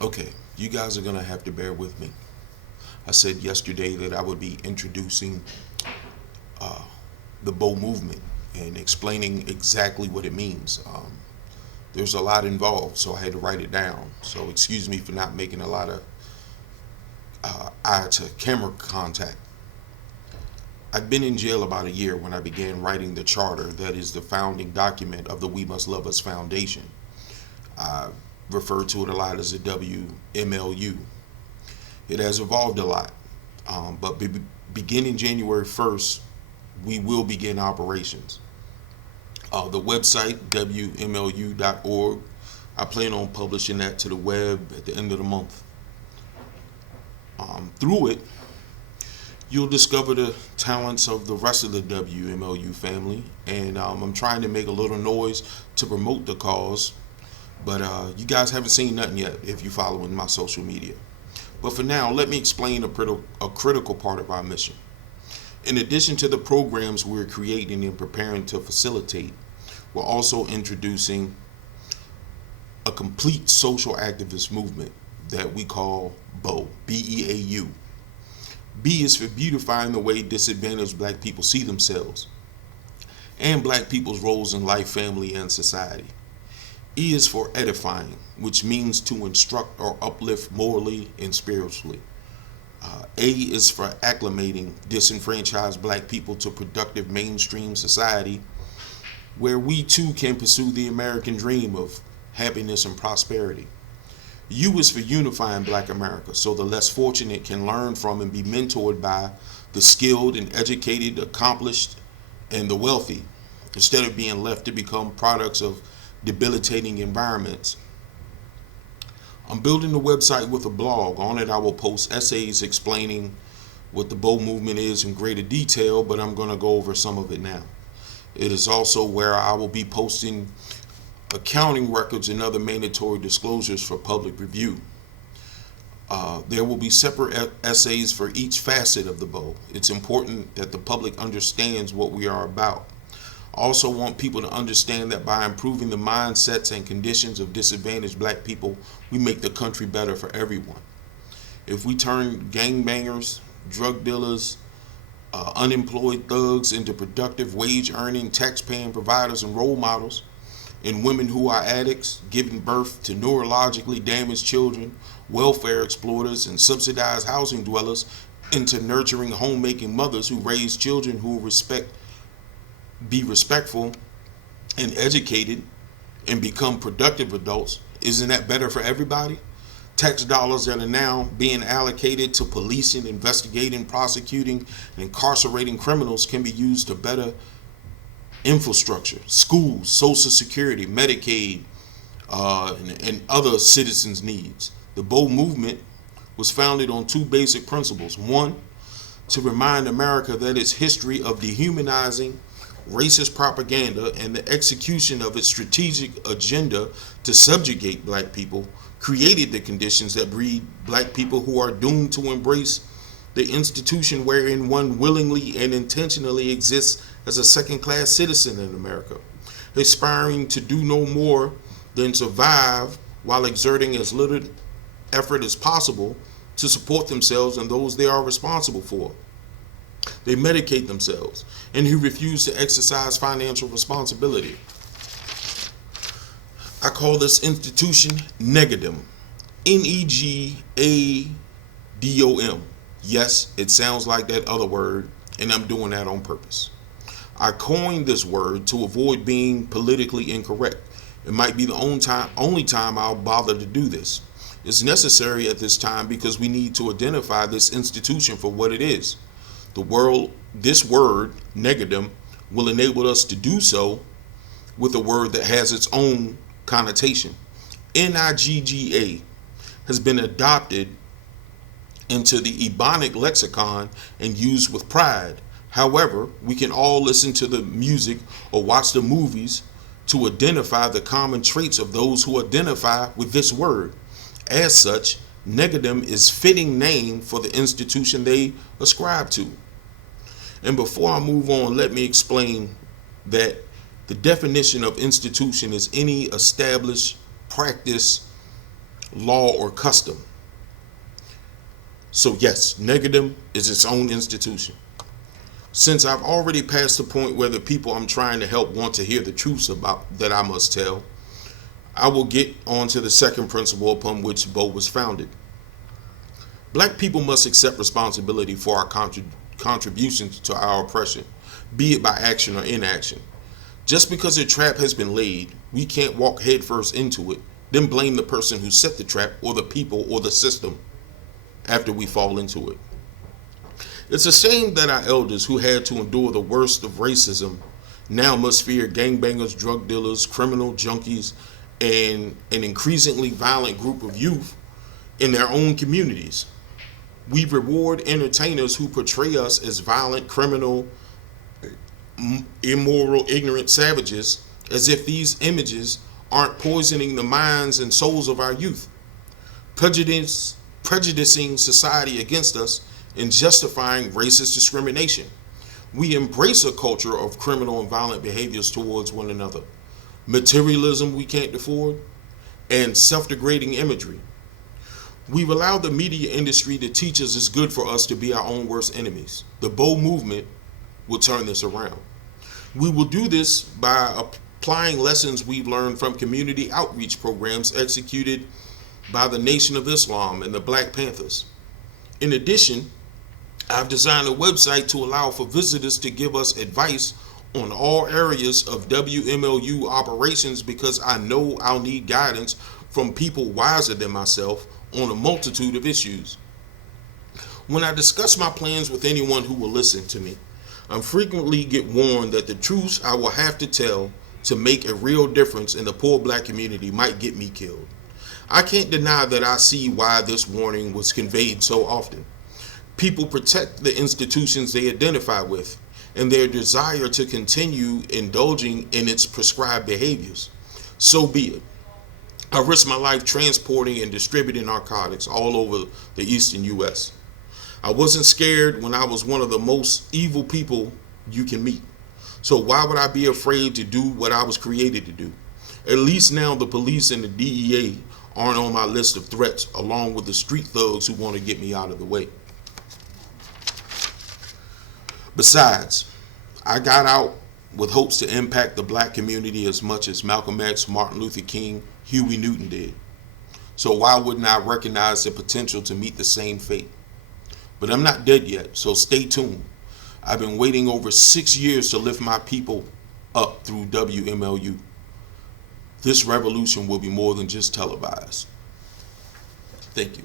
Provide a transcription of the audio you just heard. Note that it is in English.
Okay, you guys are gonna have to bear with me. I said yesterday that I would be introducing the BEAU movement and explaining exactly what it means. There's a lot involved, so I had to write it down. So excuse me for not making a lot of eye to camera contact. I'd been in jail about a year when I began writing the charter that is the founding document of the We Must Love Us Foundation. I refer to it a lot as the WMLU. It has evolved a lot, but beginning January 1st, we will begin operations. The website, WMLU.org, I plan on publishing that to the web at the end of the month. Through it, you'll discover the talents of the rest of the WMLU family, and I'm trying to make a little noise to promote the cause, but you guys haven't seen nothing yet if you're following my social media. But for now, let me explain a critical part of our mission. In addition to the programs we're creating and preparing to facilitate, we're also introducing a complete social activist movement that we call BEAU, B-E-A-U. B is for beautifying the way disadvantaged black people see themselves and black people's roles in life, family, and society. E is for edifying, which means to instruct or uplift morally and spiritually. A is for acclimating disenfranchised black people to productive mainstream society where we too can pursue the American dream of happiness and prosperity. U is for unifying black America so the less fortunate can learn from and be mentored by the skilled and educated, accomplished, and the wealthy instead of being left to become products of debilitating environments. I'm building a website with a blog. On it, I will post essays explaining what the BEAU movement is in greater detail, but I'm going to go over some of it now. It is also where I will be posting accounting records and other mandatory disclosures for public review. There will be separate essays for each facet of the BEAU. It's important that the public understands what we are about. I also want people to understand that by improving the mindsets and conditions of disadvantaged black people, we make the country better for everyone. If we turn gangbangers, drug dealers, unemployed thugs into productive wage-earning, tax-paying providers and role models, and women who are addicts, giving birth to neurologically damaged children, welfare exploiters, and subsidized housing dwellers into nurturing homemaking mothers who raise children who be respectful and educated and become productive adults, isn't that better for everybody? Tax dollars that are now being allocated to policing, investigating, prosecuting, and incarcerating criminals can be used to better infrastructure, schools, Social Security, Medicaid, and other citizens' needs. The BEAU movement was founded on two basic principles. One, to remind America that its history of dehumanizing racist propaganda and the execution of its strategic agenda to subjugate black people created the conditions that breed black people who are doomed to embrace the institution wherein one willingly and intentionally exists as a second-class citizen in America, aspiring to do no more than survive while exerting as little effort as possible to support themselves and those they are responsible for. They medicate themselves and who refuse to exercise financial responsibility. I call this institution Negadom. Negadom. Yes, it sounds like that other word, and I'm doing that on purpose. I coined this word to avoid being politically incorrect. It might be the only time I'll bother to do this. It's necessary at this time because we need to identify this institution for what it is. This word, Negadom, will enable us to do so with a word that has its own connotation. Nigga has been adopted into the Ebonic lexicon and used with pride. However, we can all listen to the music or watch the movies to identify the common traits of those who identify with this word. As such, Negadom is fitting name for the institution they ascribe to. And before I move on, let me explain that the definition of institution is any established practice law, or custom. So yes, Negadem is its own institution. Since I've already passed the point where the people I'm trying to help want to hear the truths about that I must tell, I will get on to the second principle upon which BEAU was founded. Black people must accept responsibility for our contributions to our oppression, be it by action or inaction. Just because a trap has been laid, we can't walk headfirst into it, then blame the person who set the trap or the people or the system after we fall into it. It's a shame that our elders who had to endure the worst of racism now must fear gangbangers, drug dealers, criminal junkies, and an increasingly violent group of youth in their own communities. We reward entertainers who portray us as violent, criminal, immoral, ignorant savages, as if these images aren't poisoning the minds and souls of our youth, prejudicing society against us, and justifying racist discrimination. We embrace a culture of criminal and violent behaviors towards one another, materialism we can't afford, and self-degrading imagery. We've allowed the media industry to teach us it's good for us to be our own worst enemies. The BEAU movement will turn this around. We will do this by applying lessons we've learned from community outreach programs executed by the Nation of Islam and the Black Panthers. In addition, I've designed a website to allow for visitors to give us advice on all areas of WMLU operations because I know I'll need guidance from people wiser than myself on a multitude of issues. When I discuss my plans with anyone who will listen to me, I frequently get warned that the truths I will have to tell to make a real difference in the poor black community might get me killed. I can't deny that I see why this warning was conveyed so often. People protect the institutions they identify with and their desire to continue indulging in its prescribed behaviors. So be it. I risked my life transporting and distributing narcotics all over the eastern U.S. I wasn't scared when I was one of the most evil people you can meet. So why would I be afraid to do what I was created to do? At least now the police and the DEA aren't on my list of threats, along with the street thugs who want to get me out of the way. Besides, I got out with hopes to impact the black community as much as Malcolm X, Martin Luther King, Huey Newton did. So why wouldn't I recognize the potential to meet the same fate? But I'm not dead yet, so stay tuned. I've been waiting over 6 years to lift my people up through WMLU. This revolution will be more than just televised. Thank you.